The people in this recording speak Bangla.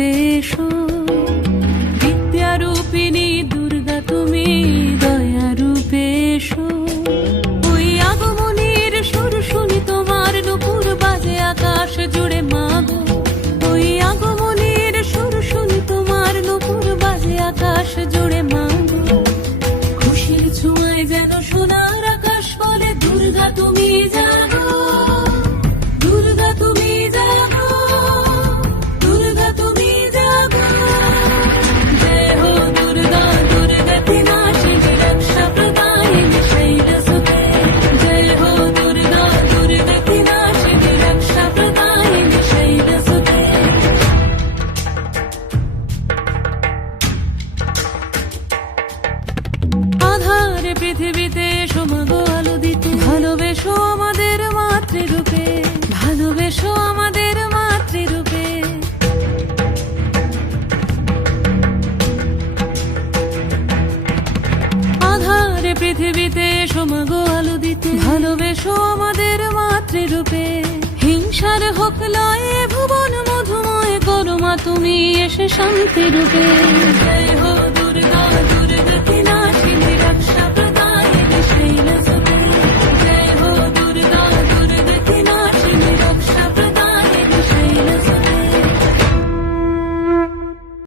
রূপে এসো, বিদ্যারূপিণী দুর্গা তুমি দয়া রূপে এসো। ওই আগমনীর সুর শুনি তোমার নুপুর বাজে আকাশ জুড়ে মাগো। ওই আগমনীর সুর শুনি তোমার নুপুর বাজে আকাশ জুড়ে মাগো। খুশির ছোঁয়ায় যেন সোনার আকাশ বলে দুর্গা তুমি জাগো, দুর্গা তুমি জাগো, দুর্গা তুমি জাগো। জয় হো দুর্গা, দুর্গতি নাশিনী রক্ষা প্রদায়িনী শৈলসুতে। জয় হো দুর্গা, দুর্গতি নাশিনী রক্ষা প্রদায়িনী শৈলসুতে। আধারে পৃথিবীতে এসো মাগো আলো দিতে, ভালোবেসো আমাদের মাতৃরূপে, ভালোবেসো আমাদের মাতৃরূপে। আধারে পৃথিবীতে এসো মাগো আলো দিতে, ভালোবেসো আমাদের মাতৃরূপে। হিংসার হোক লয়ে ভুবন মধুময় করো মা তুমি এসে শান্তি রূপে। জয় হো